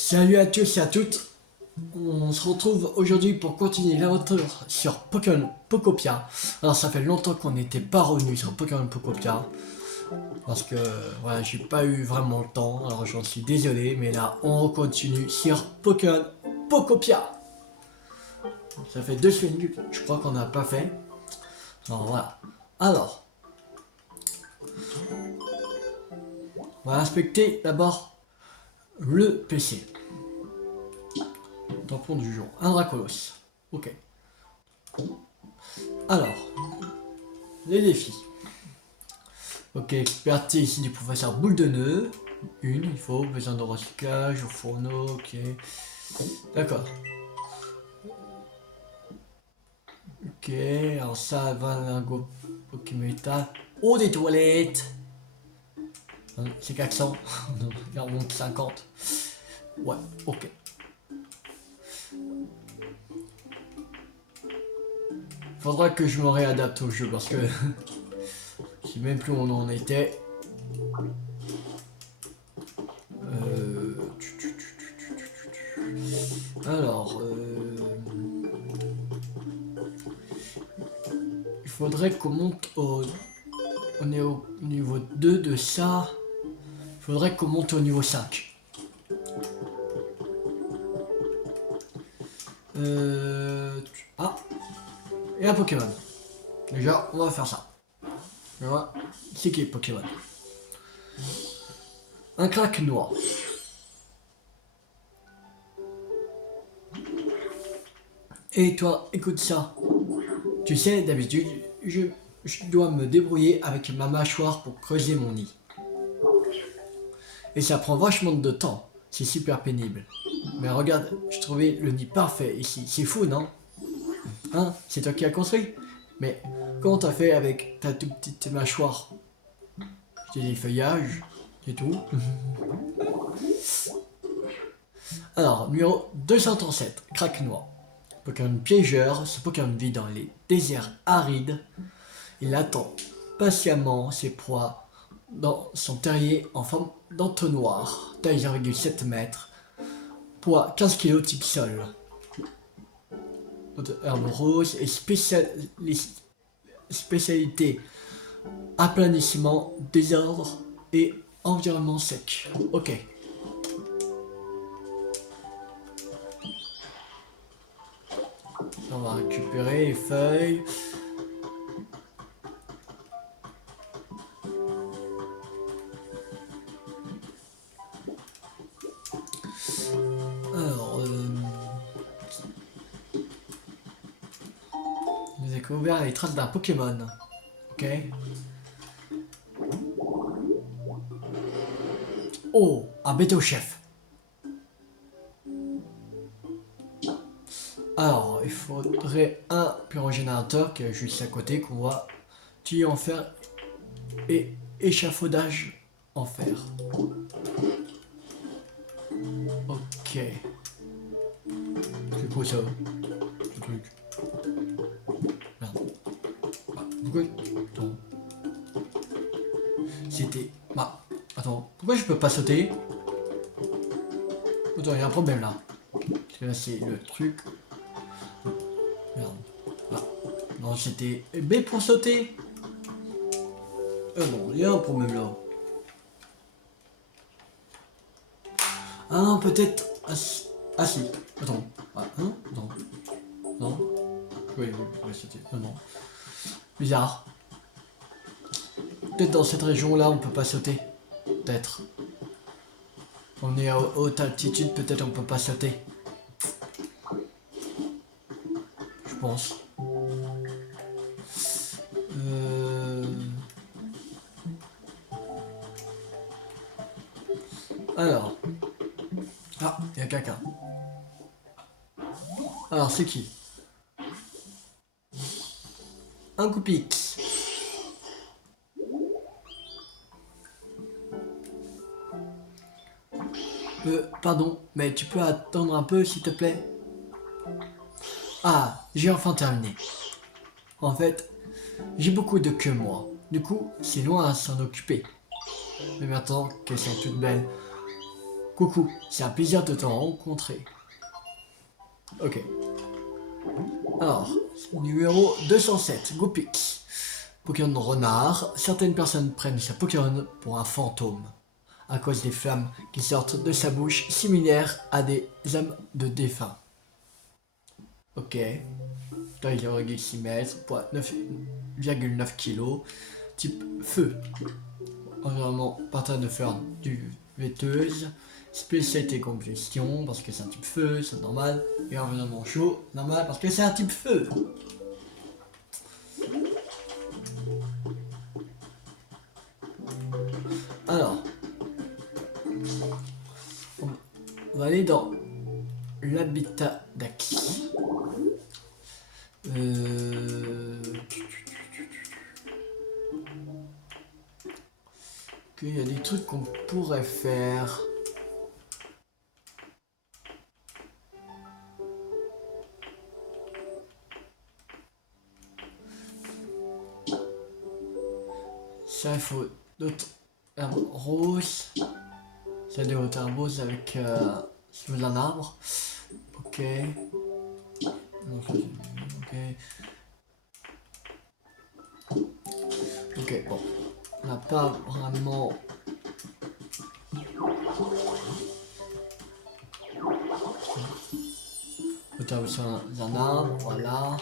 Salut à tous et à toutes, on se retrouve aujourd'hui pour continuer l'aventure sur Pokémon Pokopia. Alors ça fait longtemps qu'on n'était pas revenu sur Pokémon Pokopia, parce que voilà, j'ai pas eu vraiment le temps, alors j'en suis désolé, mais là on continue sur Pokémon Pokopia. Ça fait 2 semaines, je crois qu'on n'a pas fait. Alors voilà. Alors, on va inspecter d'abord le PC. Tampon du jour, un Dracolos. Ok. Alors, les défis. Ok, expertise ici du professeur Boule de Nœud. Une, il faut, besoin de recyclage, au fourneau, ok. D'accord. Ok, alors ça va lingot Pokémétal. Oh, des toilettes. C'est 400. Il en manque 50. Ouais, ok. Faudra que je me réadapte au jeu parce que je sais même plus où on en était. Alors, il faudrait qu'on monte au... On est au niveau 2 de ça. Il faudrait qu'on monte au niveau 5. Ah, et un Pokémon. Déjà, on va faire ça. Voilà. C'est qui est Pokémon? Un crack noir. Et toi, écoute ça. Tu sais, d'habitude, je dois me débrouiller avec ma mâchoire pour creuser mon nid. Et ça prend vachement de temps. C'est super pénible. Mais regarde, je trouvais le nid parfait ici. C'est fou, non? Hein? C'est toi qui as construit? Mais comment t'as fait avec ta toute petite mâchoire? J'ai des feuillages, c'est tout. Alors, numéro 237, crack noir. Pokémon piégeur, ce Pokémon vit dans les déserts arides. Il attend patiemment ses proies dans son terrier en forme d'entonnoir, taille 0,7 mètres, poids 15 kg type sol. Herbe rose et spécialité aplanissement, désordre et environnement sec. Ok. On va récupérer les feuilles. Alors, j'ai découvert les traces d'un Pokémon. Ok. Oh, un béto-chef. Alors, il faudrait un pyrogénérateur qui est juste à côté qu'on va tuer en fer et échafaudage en fer. Ok. C'est quoi ça? Ce truc. Merde. Ah, pourquoi? Attends. C'était... Bah, attends. Pourquoi je peux pas sauter? Attends, il y a un problème là. Parce que là, c'est le truc. Merde. Ah. Non, c'était B pour sauter. Non, il y a un problème là. Ah non, peut-être... Ah si. Attends. Ah, hein? Non. Non. Oui, c'était... Non. Bizarre. Peut-être dans cette région-là, on peut pas sauter. Peut-être. On est à haute altitude, peut-être on peut pas sauter. Je pense. Alors. Ah, il y a quelqu'un. Alors, c'est qui? Un Coupix. Pardon, mais tu peux attendre un peu, s'il te plaît? Ah, j'ai enfin terminé. En fait, j'ai beaucoup de queues, moi. Du coup, c'est loin à s'en occuper. Mais maintenant qu'elles sont toutes belles, Coucou, c'est un plaisir de te rencontrer. Ok. Alors, numéro 207, Goopix. Pokémon renard. Certaines personnes prennent ce Pokémon pour un fantôme, à cause des flammes qui sortent de sa bouche, similaires à des âmes de défunts. Ok. Taille 0,6 m, poids 9,9 kg. Type feu. Environnement partant de fleurs du vêteuse. Spécialité combustion parce que c'est un type feu, c'est normal. Et environnement chaud, normal parce que c'est un type feu. Alors, on va aller dans l'habitat d'Aki. Il y a des trucs qu'on pourrait faire. Ça, il faut d'autres herbes roses. Ça, des hautes herbes roses avec sous un arbre. Ok. Ok. Ok, bon. On n'a pas vraiment. Haute herbe sur un arbre, voilà.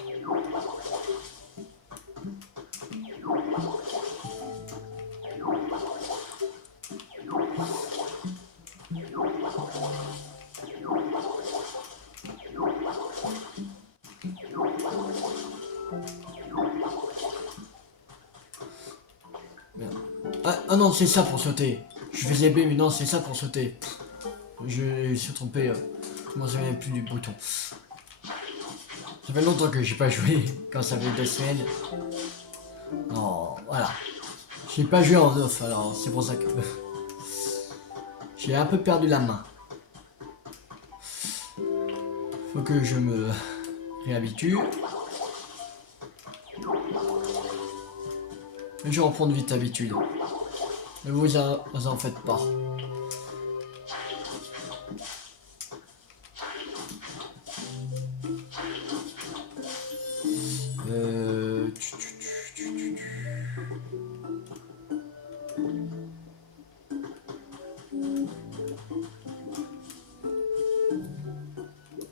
Ah non, c'est ça pour sauter. Je faisais B, mais non, c'est ça pour sauter. Je me suis trompé. Je m'en souviens plus du bouton. Ça fait longtemps que j'ai pas joué. Quand ça fait 2 semaines. Non, voilà. J'ai pas joué en off, alors c'est pour ça que j'ai un peu perdu la main. Faut que je me réhabitue. Mais je vais reprendre vite habitude. Ne vous en faites pas.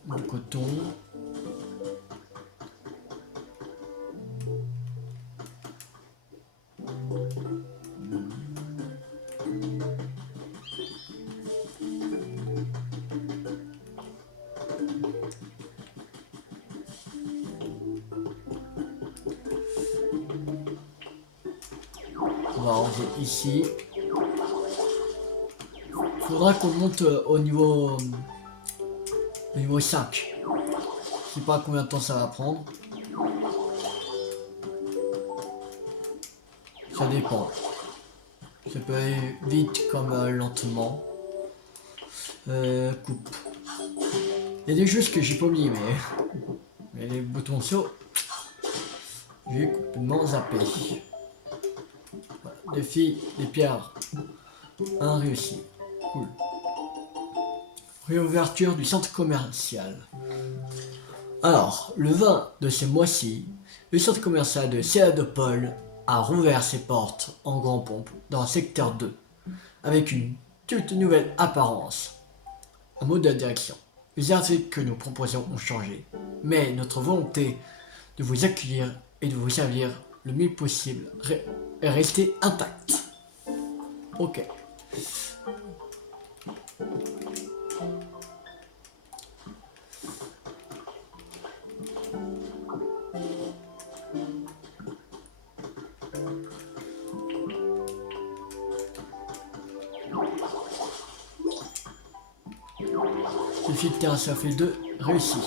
Du coton. On va ranger ici. Faudra qu'on monte au niveau 5. Je sais pas combien de temps ça va prendre. Ça dépend. Ça peut aller vite comme lentement. Coupe. Il y a des choses que j'ai pas mis, mais les boutons saut, j'ai complètement zappé. Voilà. Défi des pierres. Un réussi. Cool. Réouverture du centre commercial. Alors, le 20 de ce mois-ci, le centre commercial de Céladopole a rouvert ses portes en grand pompe dans le secteur 2, avec une toute nouvelle apparence. En mode de direction. Les articles que nous proposons ont changé, mais notre volonté de vous accueillir et de vous servir le mieux possible est restée intacte. Ok. Défi de terrain sur fil 2 réussi.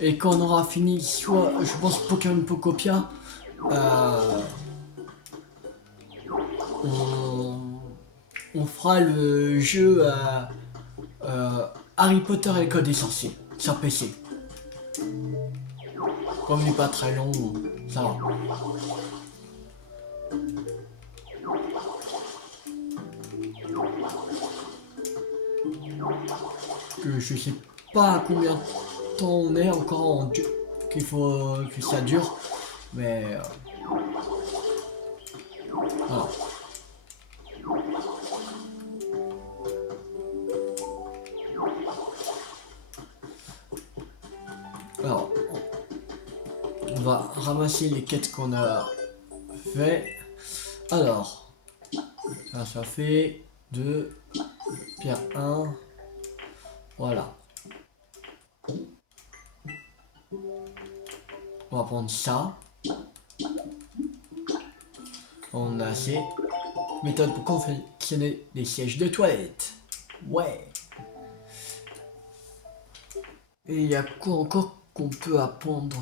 Et quand on aura fini, soit je pense Pokémon Pocopia euh, on fera le jeu Harry Potter et le Code des Sorciers sur PC. Comme il n'est pas très long, ça va. Je sais pas combien de temps on est encore qu'il faut que ça dure, mais voilà. Alors, on va ramasser les quêtes qu'on a fait. Alors, ça fait 2, pierre 1, voilà. On va prendre ça. On a assez. Méthode pour confectionner des sièges de toilette. Ouais. Et il y a quoi encore qu'on peut apprendre?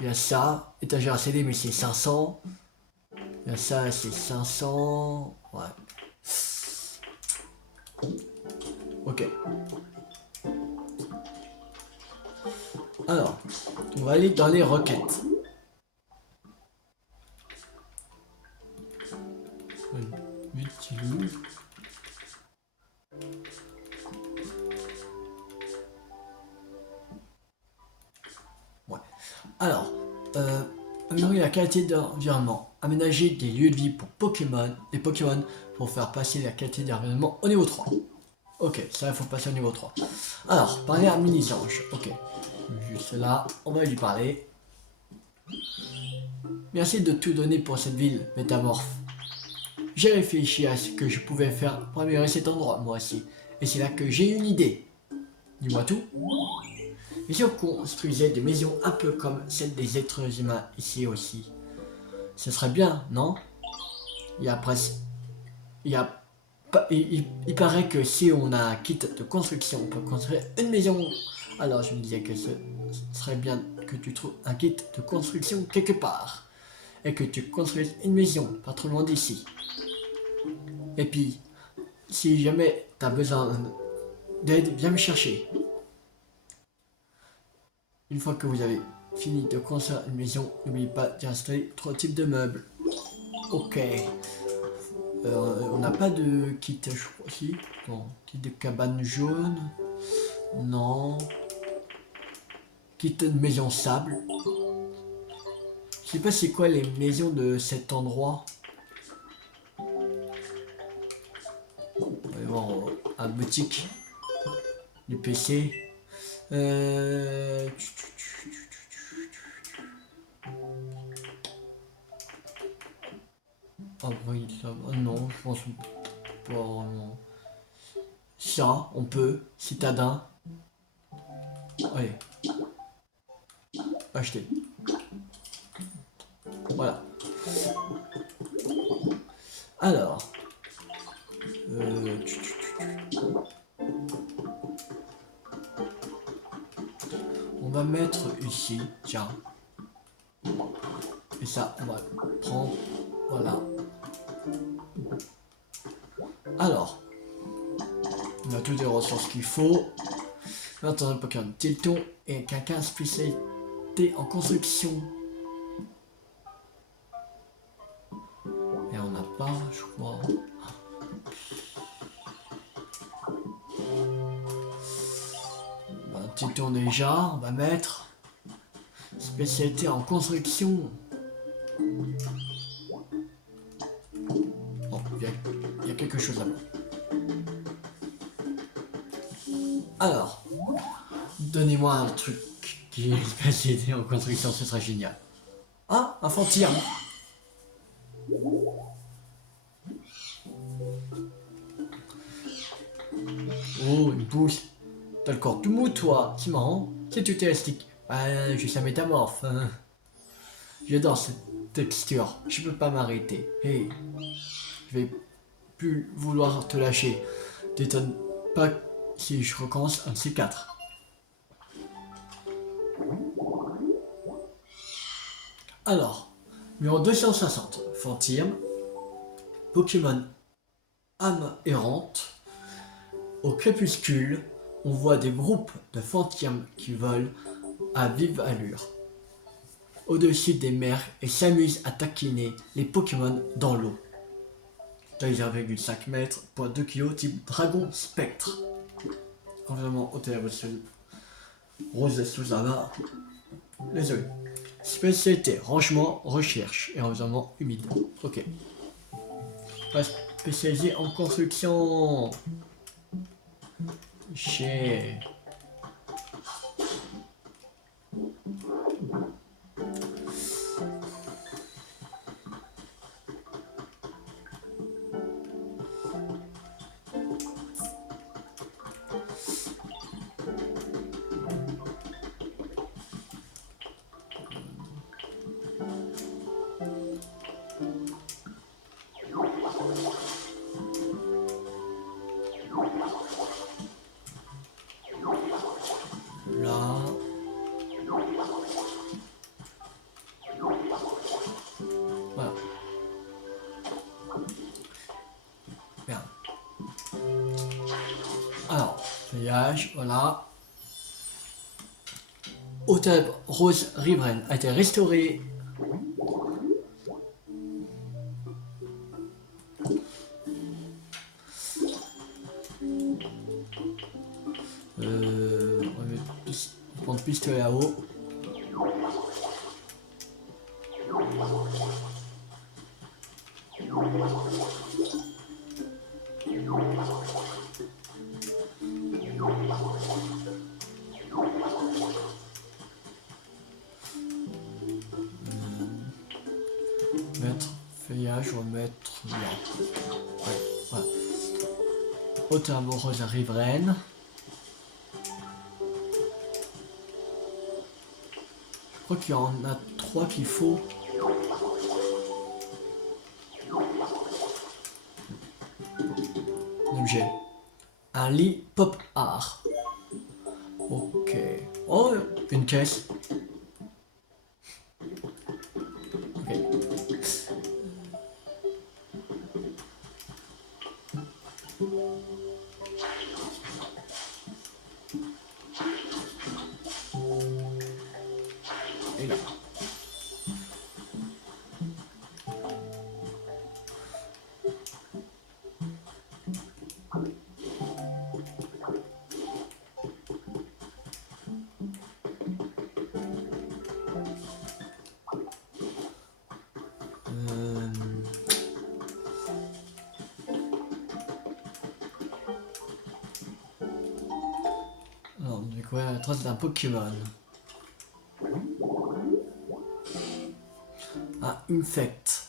Il y a ça, étagère à CD, mais c'est 500. Il y a ça, c'est 500. Ouais. Ok. Alors, on va aller dans les requêtes. Utilise. Ouais. Alors, améliorer la qualité de l'environnement. Aménager des lieux de vie pour Pokémon. Les Pokémon pour faire passer la qualité de l'environnement au niveau 3. Ok, ça il faut passer au niveau 3. Alors, parler à Mini-Ange. Ok. Juste là, on va lui parler. Merci de tout donner pour cette ville, Métamorphe. J'ai réfléchi à ce que je pouvais faire pour améliorer cet endroit, moi aussi. Et c'est là que j'ai une idée. Dis-moi tout. Et si on construisait des maisons un peu comme celles des êtres humains ici aussi, ce serait bien, non? Il y a presque... Il paraît que si on a un kit de construction, on peut construire une maison. Alors je me disais que ce serait bien que tu trouves un kit de construction quelque part. Et que tu construises une maison, pas trop loin d'ici. Et puis, si jamais tu as besoin d'aide, viens me chercher. Une fois que vous avez fini de construire une maison, n'oubliez pas d'y installer 3 types de meubles. Ok. On n'a pas de kit, je crois, si. Non. Kit de cabane jaune. Non. Kit de maison sable. Je sais pas c'est quoi les maisons de cet endroit. On va voir un boutique du PC. Ah oui, ça va. Non, je pense pas vraiment. Ça, on peut, citadin. Allez. Acheter. Voilà. Alors. On va mettre ici, tiens. Et ça, on va prendre. Voilà. Alors. On a toutes les ressources qu'il faut. Maintenant, un Pokémon Tilton et quelqu'un spécialité en construction. Et on n'a pas, je crois. Un Tilton déjà, on va mettre. Spécialité en construction. Oh, il y a quelque chose là-bas. Alors, donnez-moi un truc qui est spécialisé en construction, ce serait génial. Ah, un fantôme. Oh, une pousse. T'as le corps tout mou, toi. C'est marrant. C'est tout élastique. Ah, je suis un métamorphe. Hein. J'adore cette texture. Je peux pas m'arrêter. Hey, je vais plus vouloir te lâcher. T'étonnes pas si je recommence un de ces 4. Alors, numéro 260, Fantime, Pokémon âme errante. Au crépuscule, on voit des groupes de Fantimes qui volent à vive allure au-dessus des mers et s'amusent à taquiner les Pokémon dans l'eau. Taille 0,5 mètres, poids 2 kg, type dragon spectre. Environnement au théâtre Rose Susana. Désolé. Spécialité rangement, recherche et environnement humide. Ok. Spécialisé en construction. Chez. Là. Voilà. Merde. Alors, feuillage, voilà. Hôtel Rose Riveraine a été restauré. On va prendre pistolet à eau. Mettre feuillage, on va mettre là. Ouais, voilà. Hôtel Rose Riveraine. Je crois qu'il y en a 3 qu'il faut. Objet. Un lit pop art. Ok. Oh, une caisse. Ok. Et là. Alors, du coup, la trace d'un Pokémon. Un Infect.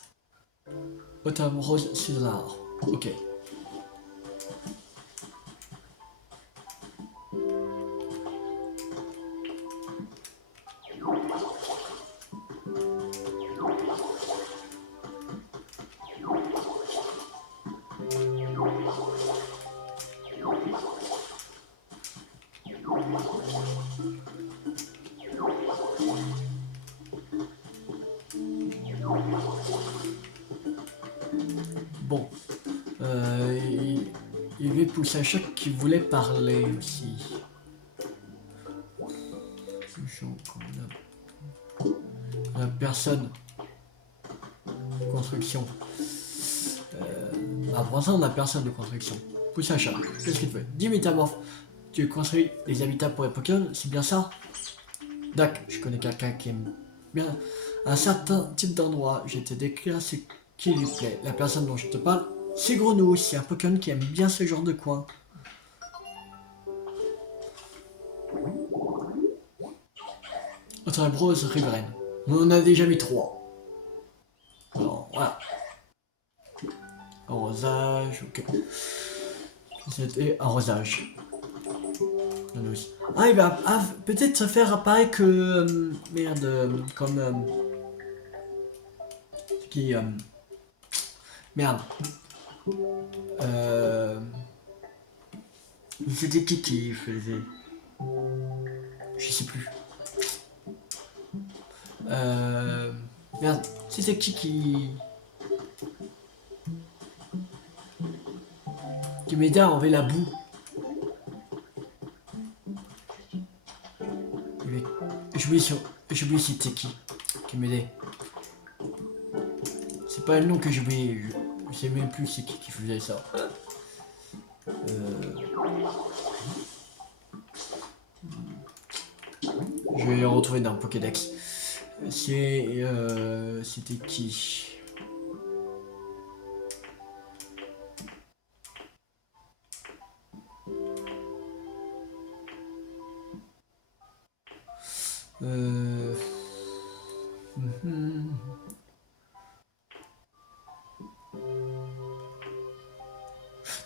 Hôtel Rose César. Ok. Bon. Il y avait Poussachoc qui voulait parler aussi. La personne. Construction. Pour l'instant, on a personne de construction. Poussachoc, qu'est-ce qu'il fait? Dis métamorphe. Tu construis les habitats pour les Pokémon, c'est bien ça? Dac, je connais quelqu'un qui aime bien un certain type d'endroit. Je vais te décrire ce qui lui plaît. La personne dont je te parle, c'est Grenouille. C'est un Pokémon qui aime bien ce genre de coin. Autre Rose Riveraine. On en a déjà mis 3. Alors, voilà. Arrosage, ok. C'était arrosage. Ah, il va peut-être se faire apparaître que. Merde, comme. Qui. Merde. C'était qui faisait. Je sais plus. Merde, c'était qui m'aidait à enlever la boue? J'ai oublié c'était qui m'aidait. C'est pas le nom que j'ai oublié. Je sais même plus c'est qui faisait ça. Je vais le retrouver dans le Pokédex. C'était qui? Mhm.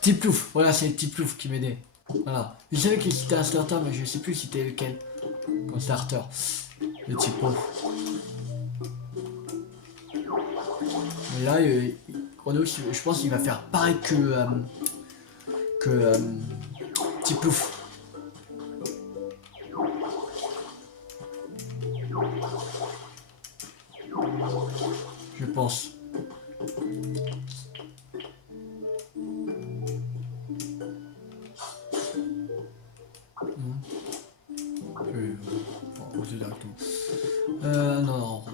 Tiplouf, voilà, c'est Tiplouf qui m'aidait. Voilà. Je savais que c'était un starter, mais je sais plus c'était lequel. Comme starter. Le Tiplouf. Mais là, Chronos, je pense qu'il va faire pareil que Tiplouf. Je pense. Non.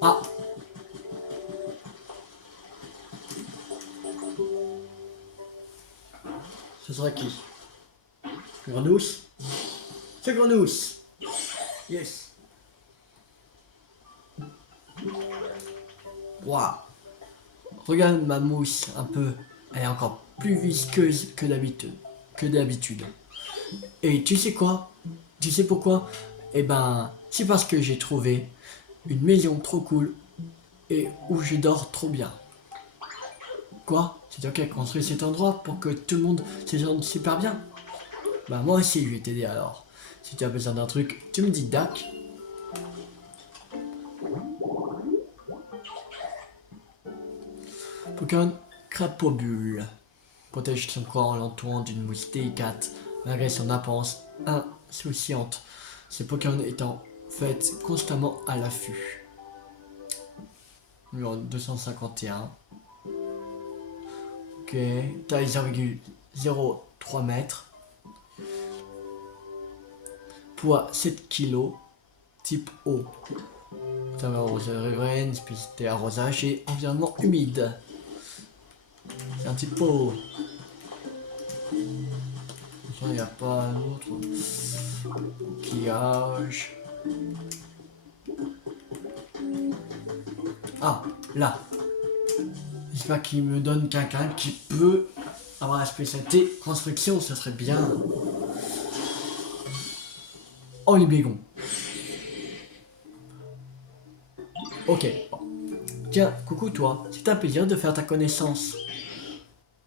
Ah. Ce sera qui? Grenousse? C'est Grenousse! Yes! Waouh! Regarde ma mousse un peu. Elle est encore plus visqueuse que d'habitude. Et tu sais quoi? Tu sais pourquoi? Eh ben, c'est parce que j'ai trouvé une maison trop cool et où je dors trop bien. Quoi? C'est toi qui as construit cet endroit pour que tout le monde se sente super bien? Bah moi aussi je vais t'aider alors. Si tu as besoin d'un truc, tu me dis Dac. Pokémon Crapobule. Protège son corps en l'entourant d'une mousse délicate, malgré son apparence insouciante. Ces Pokémon étant fait constamment à l'affût. Numéro 251. Ok, taille 0,03 mètres. Poids 7 kg. Type eau. Arrosage riveraine, spécificité arrosage et environnement humide. C'est un type eau. Il n'y a pas un autre. Coquillage. Ah, là. J'espère qu'il me donne quelqu'un qui peut avoir la spécialité construction, ce serait bien. Oh, les bégons. Ok. Tiens, coucou toi, c'est un plaisir de faire ta connaissance.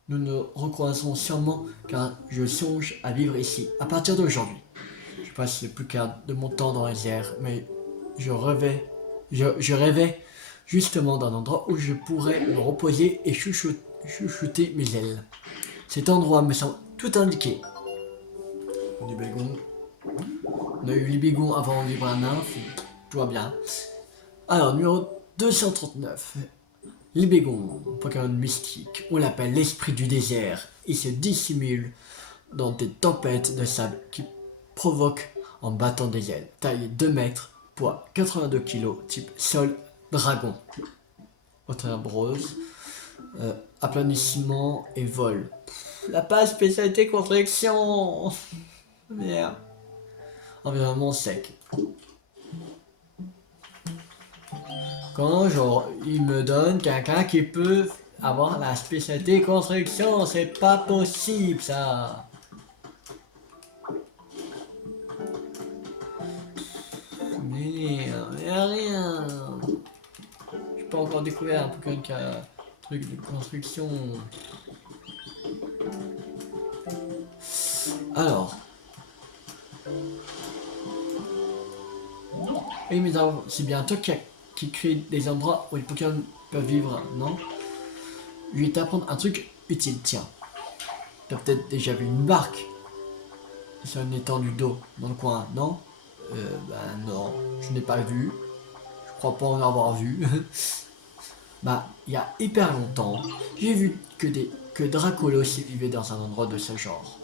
Nous nous recroiserons sûrement car je songe à vivre ici, à partir d'aujourd'hui. Je passe le plus quart de mon temps dans les airs, mais je rêvais justement d'un endroit où je pourrais me reposer et chuchoter mes ailes. Cet endroit me semble tout indiqué. Du bégon. On a eu les bégons avant Libre à Nymphe, tout va bien. Alors, numéro 239. Libégon, Pokémon mystique, on l'appelle l'esprit du désert. Il se dissimule dans des tempêtes de sable qui provoquent en battant des ailes. Taille 2 mètres, poids 82 kg, type sol dragon. Autre-brose, aplanissement et vol. La page spécialité construction. Merde. Environnement sec. Quand genre, il me donne quelqu'un qui peut avoir la spécialité construction, c'est pas possible ça. Mais y'a rien. J'ai pas encore découvert un Pokémon qui a un truc de construction. Alors. Oui, mais c'est bien toi qui crée des endroits où les Pokémon peuvent vivre, non? Je vais t'apprendre un truc utile, tiens. T'as peut-être déjà vu une barque sur une étendue d'eau dans le coin, non? Ben non, je n'ai pas vu. Je crois pas en avoir vu. Bah, il y a hyper longtemps, j'ai vu que Dracolos vivait dans un endroit de ce genre.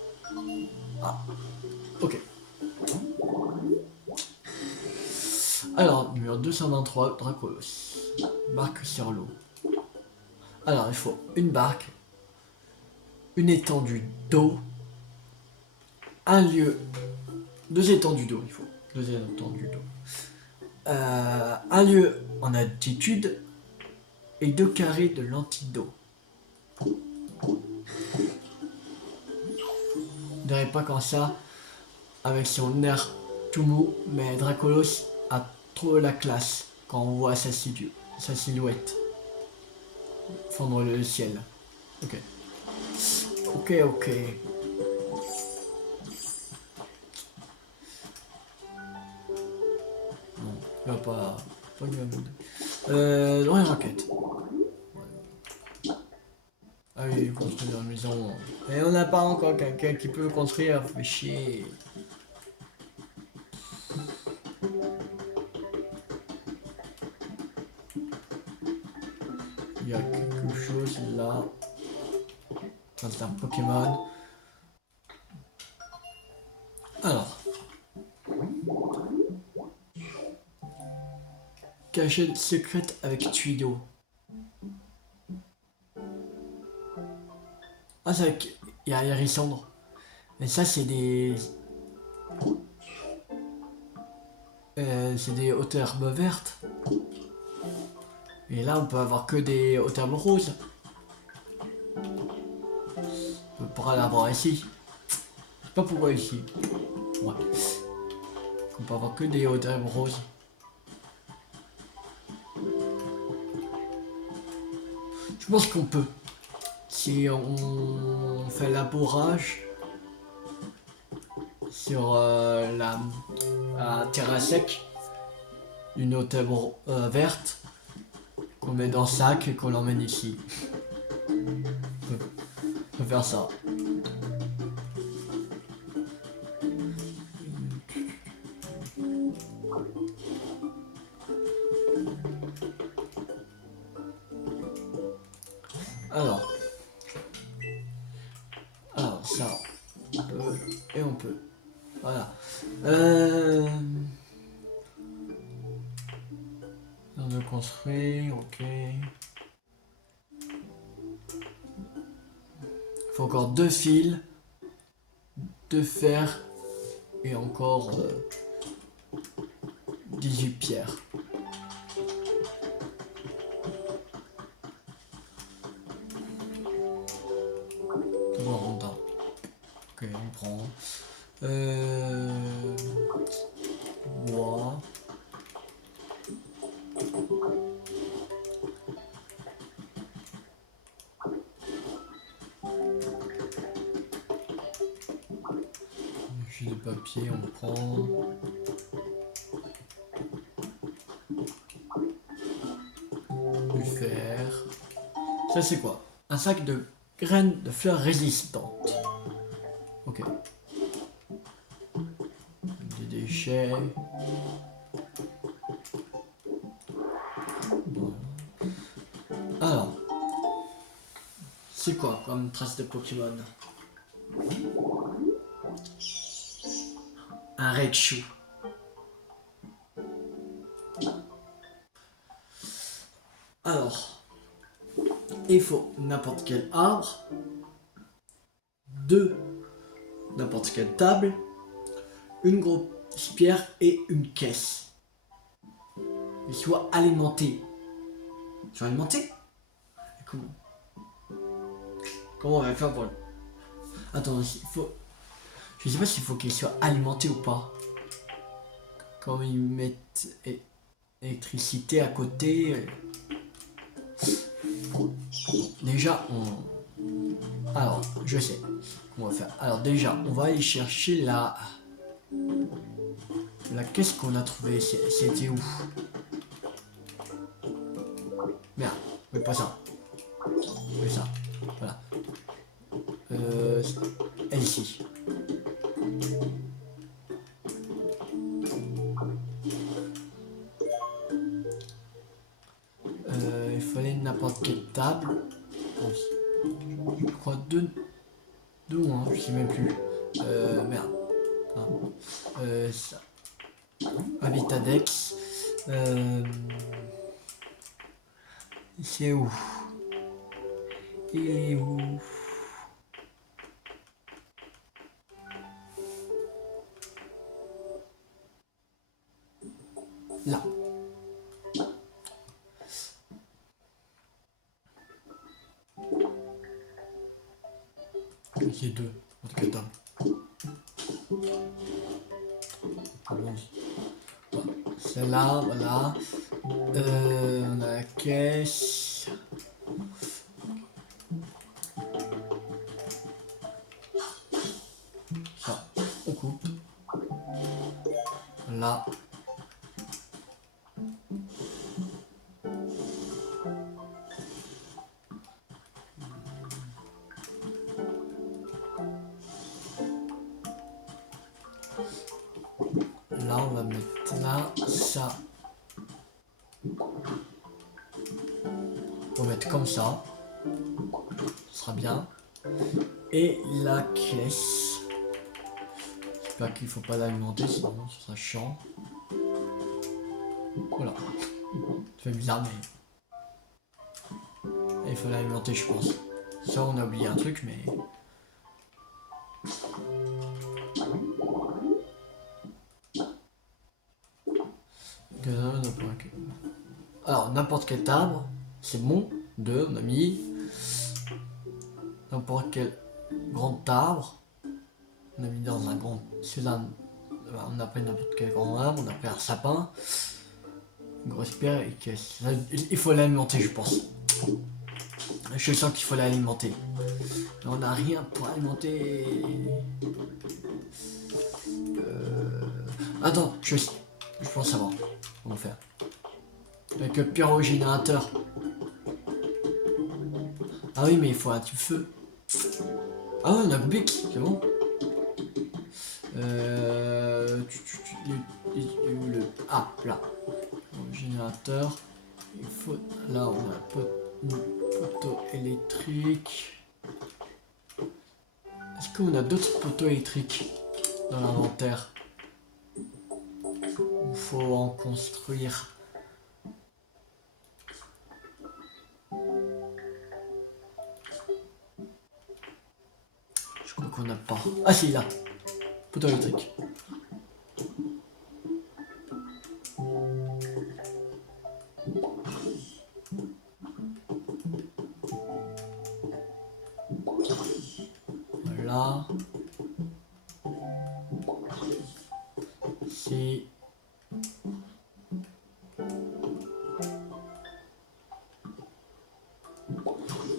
Ah, ok. Alors, numéro 223, Dracolos. Barque sur l'eau. Alors, il faut une barque, une étendue d'eau, un lieu, deux étendues d'eau, il faut. Deux étendues d'eau. Un lieu en altitude et 2 carrés de lentilles d'eau. Ne dirais pas comme ça, avec son air tout mou, mais Dracolos a trop la classe quand on voit sa silhouette fondre le ciel. Ok. Ok, ok. Non, il va pas lui demander. Dans les raquettes. Ah oui, construire une maison. Et on n'a pas encore quelqu'un qui peut construire, fait chier. Il y a quelque chose là. Ça, c'est un Pokémon. Alors. Cachette secrète avec tuyau. Ah, c'est avec. Il y a Hérissandre. Et ça, c'est des. C'est des hautes herbes vertes. Et là, on peut avoir que des hautes herbes roses. On pourra l'avoir ici. Je sais pas pourquoi ici. Ouais. On peut avoir que des hautes herbes roses. Je pense qu'on peut. Si on fait labourage sur la terre à sec d'une haute herbe verte qu'on met dans le sac et qu'on l'emmène ici. On peut faire ça. Alors ça, on peut et on peut. Voilà. On veut construire, ok. Il faut encore 2 fils, 2 fers et encore 18 pierres. Tout le rondin. Ok, on prend. Bois. J'ai des papiers, on prend. Du fer. Ça c'est quoi? Un sac de graines de fleurs résistantes. Ok. Des déchets. Voilà. Alors. C'est quoi comme trace de Pokémon? Un Raichu. Alors, il faut n'importe quel arbre, 2 n'importe quelle table, une grosse pierre et une caisse. Il soit alimenté. Soit alimenté? Comment on va faire pour le... Attends, il faut... Je sais pas s'il faut qu'il soit alimenté ou pas. Quand ils mettent électricité à côté. Déjà, alors, je sais. On va faire. Alors déjà, on va aller chercher La caisse qu'on a trouvée, c'était où? Merde, oui, pas ça. Oui, ça. Voilà. Elle ici. Il fallait n'importe quelle table. Je crois deux ou un, je sais même plus. Merde. Ah. Ça. Habitadex. C'est où? Il est où? Là. Il y a deux. En tout cas, table. Celle-là, voilà. On a la caisse. Ça, on coupe. Là. Là, on va mettre là, ça. On va mettre comme ça. Ce sera bien. Et la caisse. J'espère qu'il ne faut pas l'alimenter, sinon ce sera chiant. Voilà. Ça fait bizarre, mais... il faut l'alimenter, je pense. Ça, on a oublié un truc, mais... Alors, n'importe quel arbre, c'est bon. 2, on a mis. N'importe quel grand arbre. On a mis dans un grand... on a pris n'importe quel grand arbre, on a pris un sapin. Une grosse pierre et caisse. Il faut l'alimenter, je pense. Je sens qu'il faut l'alimenter. On n'a rien pour alimenter. Attends, je pense savoir comment faire. Avec le pyrogénérateur. Ah oui, mais il faut un tube feu. Ah ouais, on a coupé, c'est bon. Ah, là. Le générateur. Il faut... Là, on a un poteau électrique. Est-ce qu'on a d'autres poteaux électriques dans l'inventaire? Il faut en construire. Je crois qu'on n'a pas. Ah si, là. Poteau électrique. Voilà. Ici.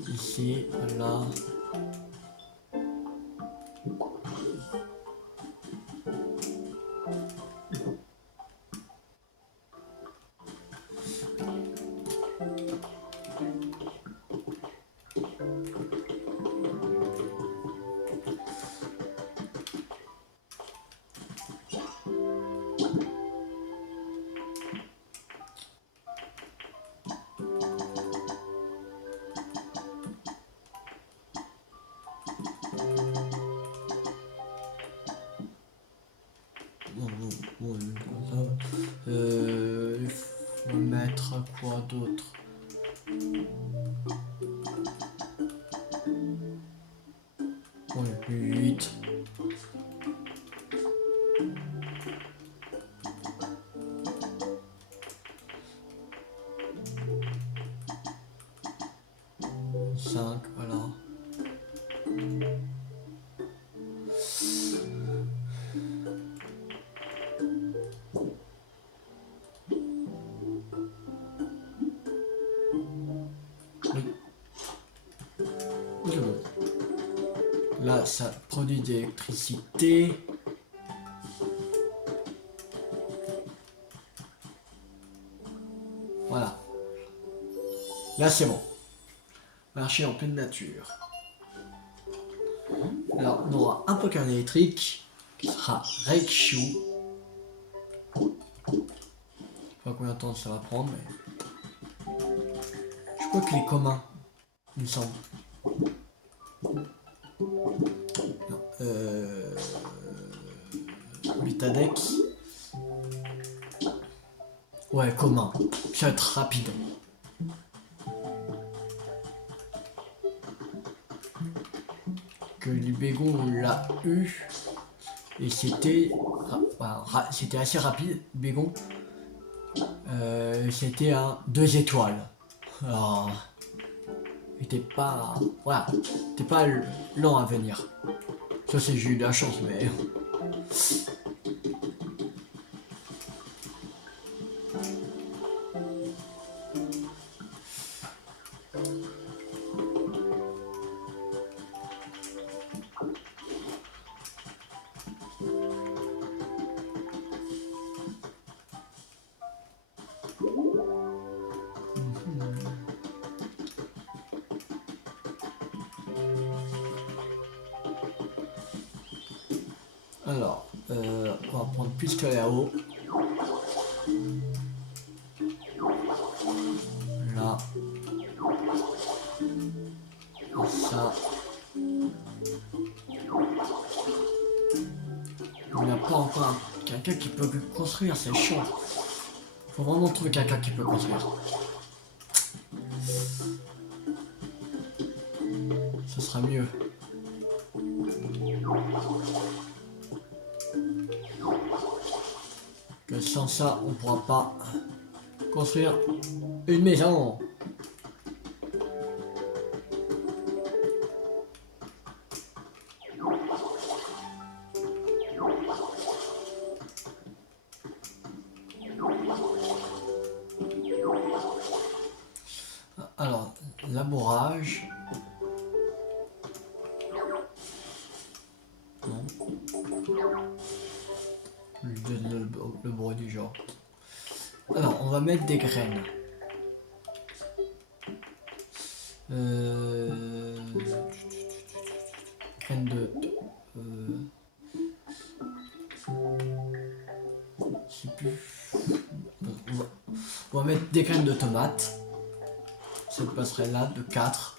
Ici, voilà. Il faut mettre quoi d'autre? On est plus 8. Voilà. Là, ça produit de l'électricité. Voilà. Là, c'est bon. Marcher en pleine nature. Alors, on aura un Pokémon électrique qui sera Raichu. Je sais pas combien de temps ça va prendre, mais je crois qu'il est commun, il me semble. Non. Vitadec. Ouais, commun. Ça va être rapide. Que Libégon on l'a eu. Et c'était c'était assez rapide, Bégon. C'était un 2 étoiles. Alors, c'était pas. Voilà. C'était pas lent à venir. Ça c'est j'ai eu de la chance, mais. Alors, on va prendre pistolet à eau. Là. Ça. Il n'y a pas encore quelqu'un qui peut construire, c'est chiant. Faut vraiment trouver quelqu'un qui peut construire. Ce sera mieux. Que sans ça, on pourra pas construire une maison. Alors, labourage. Non. Le bois du genre. Alors, on va mettre des graines. Graines de... je sais plus. On va mettre des graines de tomates. Cette passerelle là de 4.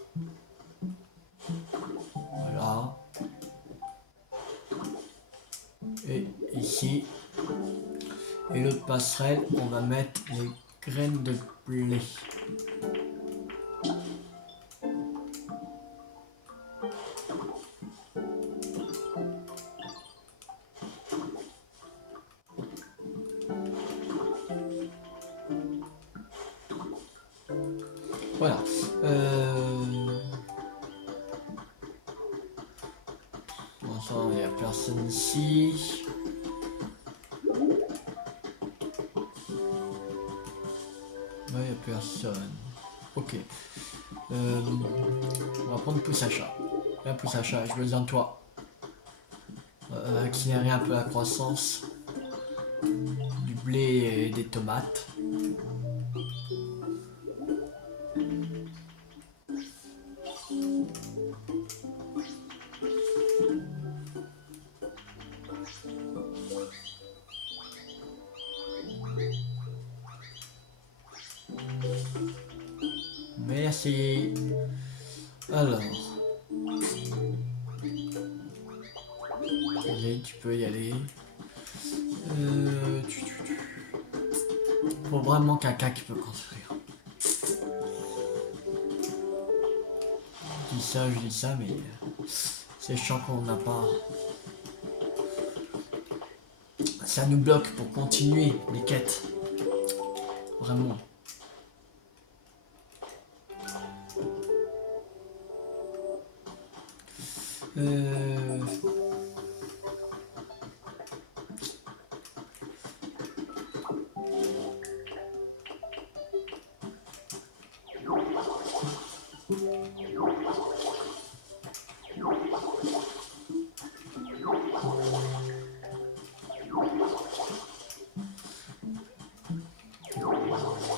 Voilà. Et ici. Et l'autre passerelle, on va mettre les graines de blé. Voilà. Pour l'instant, il n'y a personne ici. Il n'y a personne. Ok. On va prendre pouce à chat. La pouce à chat, j'ai besoin de toi. Accélérer un peu la croissance du blé et des tomates. Merci. Alors. Allez, tu peux y aller. Faut vraiment quelqu'un qui peut construire. Je dis ça, mais c'est chiant qu'on n'a pas. Ça nous bloque pour continuer les quêtes. Vraiment.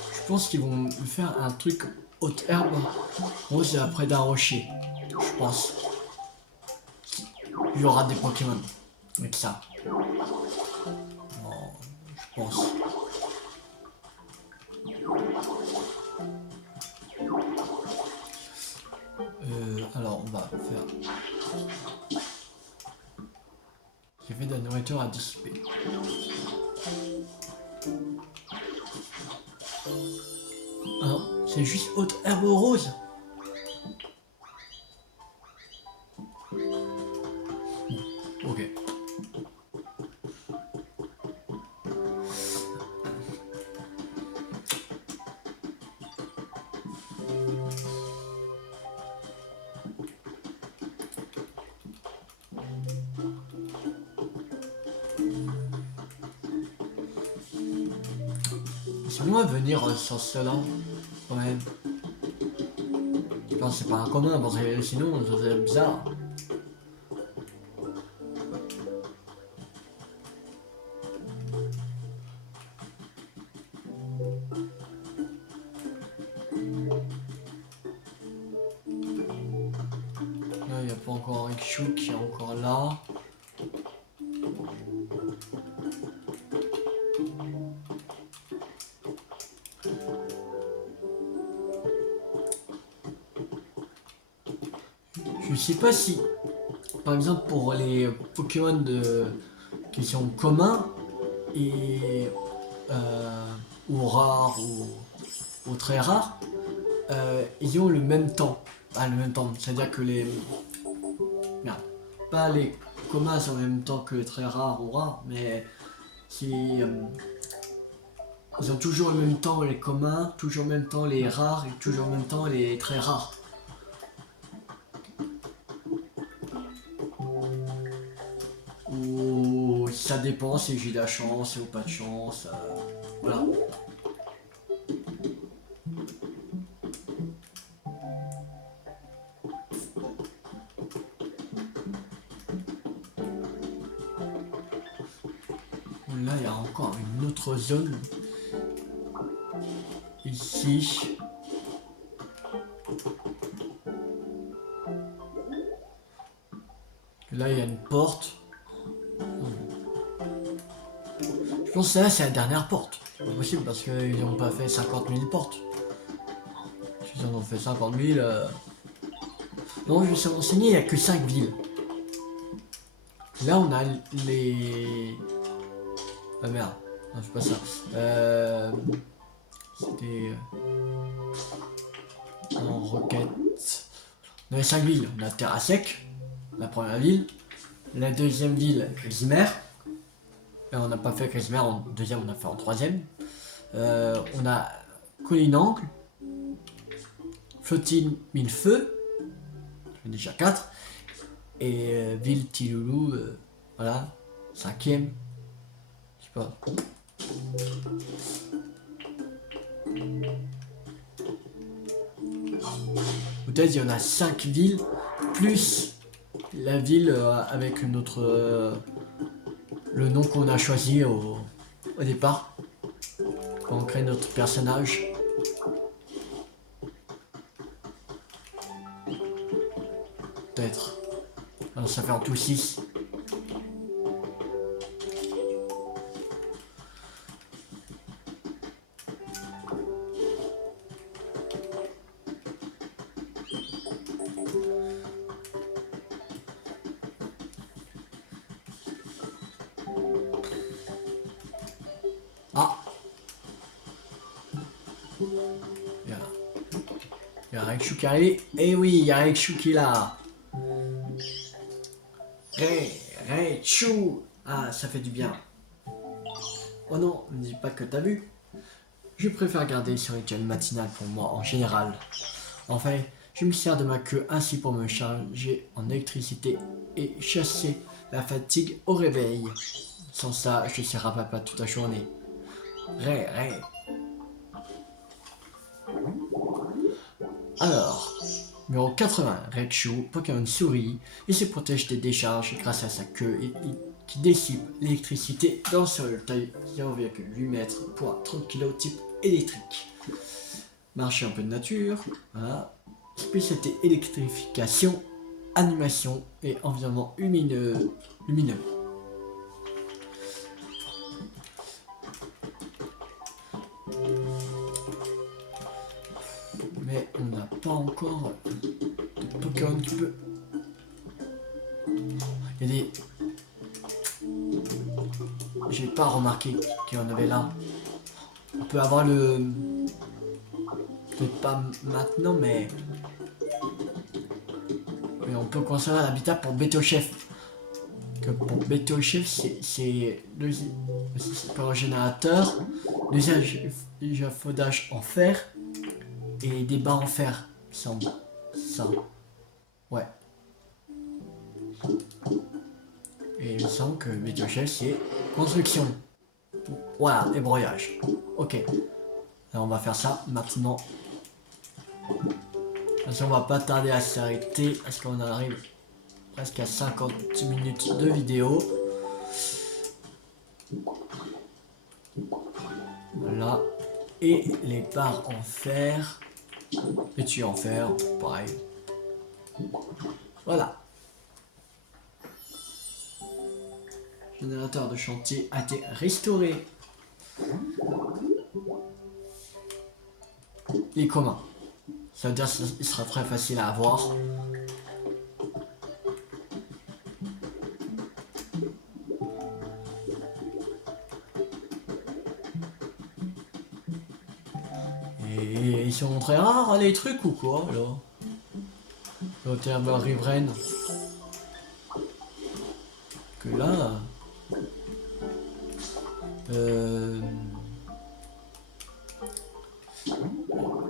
Je pense qu'ils vont me faire un truc haute herbe rose près d'un rocher. Je pense. Il y aura des Pokémon avec ça. Bon, je pense. Alors on va faire. J'ai fait de la nourriture à dissiper. Ah non, c'est juste haute herbe rose. Ok. C'est loin à venir sur cela, quand même. Je pense que c'est pas un commun, parce que sinon ça serait bizarre. Là, il n'y a pas encore un Chou qui est encore là. Je sais pas si, par exemple, pour les Pokémon qui sont communs et ou rares ou très rares, ils ont le même temps. Ah, le même temps, c'est-à-dire que les... Non, pas les communs sont en même temps que les très rares ou rares, mais si... ils ont toujours le même temps les communs, toujours le même temps les rares et toujours le même temps les très rares. Ou ça dépend si j'ai de la chance ou pas de chance. Voilà. Là, il y a encore une autre zone. Ici. Là, il y a une porte. Je pense que là, c'est la dernière porte. C'est pas possible parce qu'ils n'ont pas fait 50 000 portes. S'ils en ont fait 50 000... Non, je vais se renseigner, il n'y a que 5 villes. Là, on a les... Ah merde, non, c'est pas ça. C'était... En requête... On a les 5 villes. On a Terrasec, la première ville. La deuxième ville, Grimer. Là, on n'a pas fait Grimer en deuxième, on a fait en troisième. On a Collinangle, Flottine Millefeu, déjà 4. Et Ville Tiloulou, voilà, 5ème. Je sais pas. Peut-être il y en a 5 villes, plus la ville avec notre... le nom qu'on a choisi au départ. Quand on crée notre personnage. Peut-être. Alors ça fait en tout 6. Ah, il y a Raichu qui est arrivé. Eh oui, il y a Raichu qui est là. Raichu. Ah, ça fait du bien. Oh non, ne dis pas que t'as vu. Je préfère garder ce rituel matinal pour moi en général. Enfin, je me sers de ma queue ainsi pour me charger en électricité et chasser la fatigue au réveil. Sans ça, je serai papa toute la journée. Ré. Alors, numéro 80, Raichu, Pokémon souris, il se protège des décharges grâce à sa queue qui dissipe l'électricité dans son taille 0,8 m pour 30 kg type électrique. Marcher un peu de nature. Voilà. Spécialité électrification, animation et environnement lumineux. Mais on n'a pas encore de Pokémon qui peut. Il y a des. J'ai pas remarqué qu'il y en avait là. On peut avoir le. Peut-être pas maintenant, mais on peut construire un habitat pour Bétochef. Que pour Bétochef, c'est un générateur, des échafaudages en fer et des barres en fer, semble. Ça. Ouais. Et il me semble que Bétochef, c'est construction. Voilà, et broyage. Ok. Alors on va faire ça maintenant. On va pas tarder à s'arrêter parce qu'on arrive presque à 50 minutes de vidéo. Voilà. Et les barres en fer. Les tuyaux en fer, pareil. Voilà. Générateur de chantier a été restauré. Il est commun. Ça veut dire qu'il sera très facile à avoir. Et ils sont très rares les trucs ou quoi là? Le terme riveraine. Que là.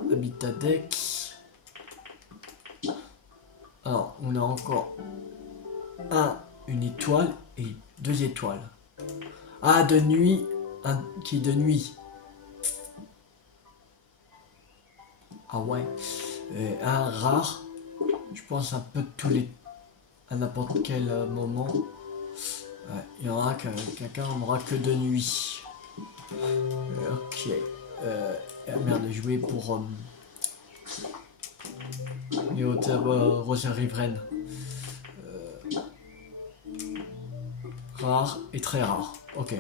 Habitat Dex. Alors, on a encore une étoile et 2 étoiles. Ah, de nuit, qui est de nuit. Ah ouais. Un rare. Je pense un peu tous les. À n'importe quel moment. Ouais, il y en aura quelqu'un n'aura que de nuit. Ok. Merde, de jouer pour les hauteurs Rosa Riveraine. Rare et très rare. Ok.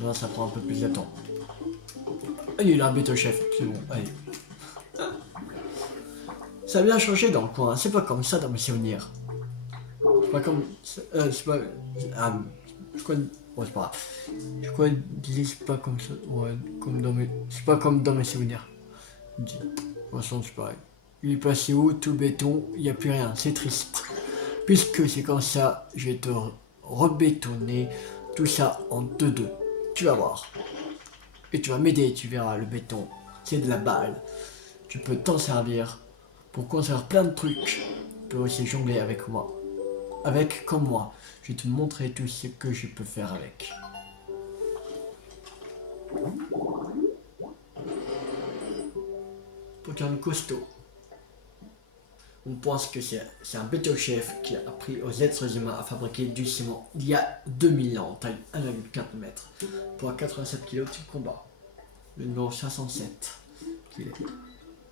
Là, ça prend un peu plus de temps. Il est là, Bétochef. C'est bon, allez. Ça a bien changé dans le coin. C'est pas comme ça dans mes souvenirs. C'est pas comme. C'est pas. Je crois. Ouais, c'est pas grave. Je crois que c'est pas comme ça. Ouais, comme dans mes. C'est pas comme dans mes souvenirs. De toute façon, c'est pareil. Il est passé où? Tout béton, il n'y a plus rien. C'est triste. Puisque c'est comme ça, je vais te rebétonner tout ça en 2-2. Tu vas voir. Et tu vas m'aider, tu verras, le béton. C'est de la balle. Tu peux t'en servir pour construire plein de trucs. Tu peux aussi jongler avec moi. Comme moi. Je vais te montrer tout ce que je peux faire avec. Pokémon costaud. On pense que c'est un Bétochef qui a appris aux êtres humains à fabriquer du ciment il y a 2000 ans, taille 1,4 m. Pour 87 kg de combat. Le numéro 67. Qu'il est.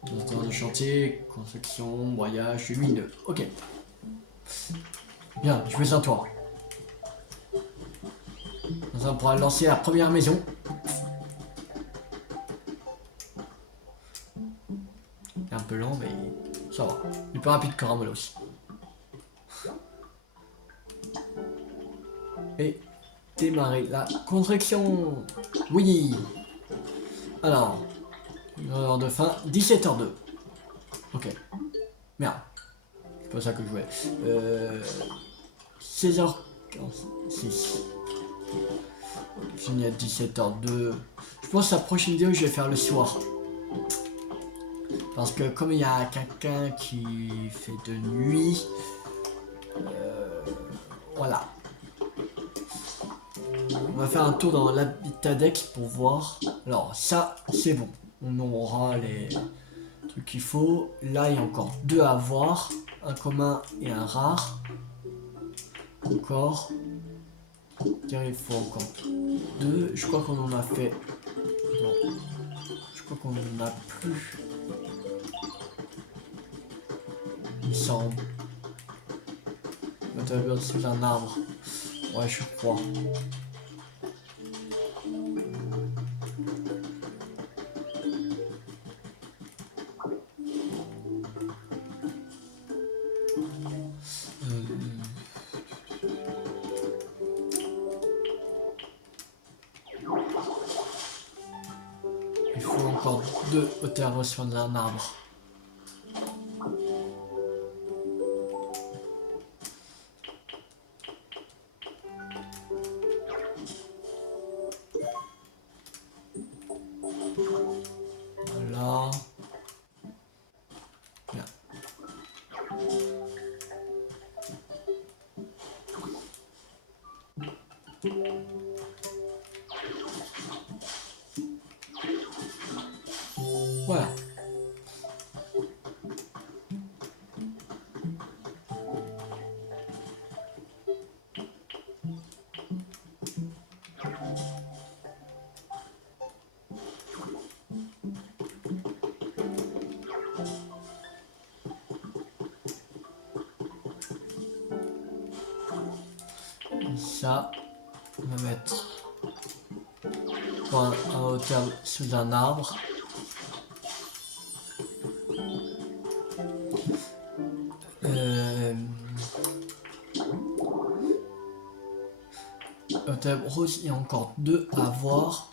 Dans de chantier, construction, voyage, lumineux. Ok. Bien, je fais un tour. On pourra lancer la première maison. C'est un peu lent, mais ça va. Il est plus rapide que Ramolos. Et démarrer la construction. Oui. Alors, heure de fin, 17h02. Ok. Merde. C'est pas ça que je voulais. 16h46. Fini à 17h02. Je pense que la prochaine vidéo, je vais faire le soir. Parce que comme il y a quelqu'un qui fait de nuit, voilà. On va faire un tour dans l'habitat Dex pour voir. Alors ça, c'est bon. On aura les trucs qu'il faut. Là, il y a encore 2 à voir. Un commun et un rare. Encore. Il faut encore 2. Je crois qu'on en a fait. Non. crois qu'on n'en a plus. Il me semble. On doit bien sous un arbre. Ouais, je crois. Il faut encore 2 hauteurs sur un arbre. Voilà. Bien. Voilà. Ça, on va mettre en hauteur sous un arbre. Hauteur rose, il y a encore 2 à voir.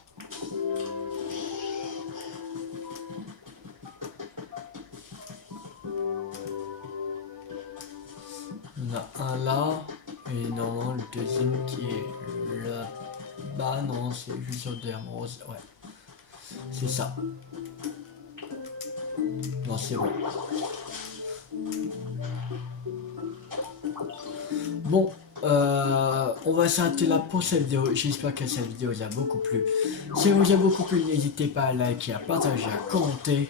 Il y en a un là, et normalement le deuxième qui est là-bas, non, c'est juste hauteur rose, ouais. C'est ça. Non, c'est bon. Bon, on va s'arrêter là pour cette vidéo. J'espère que cette vidéo vous a beaucoup plu. Si elle vous a beaucoup plu, n'hésitez pas à liker, à partager, à commenter.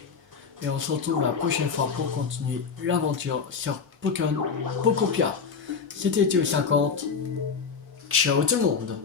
Et on se retrouve la prochaine fois pour continuer l'aventure sur Pokémon Pokopia. C'était Théo50. Ciao tout le monde!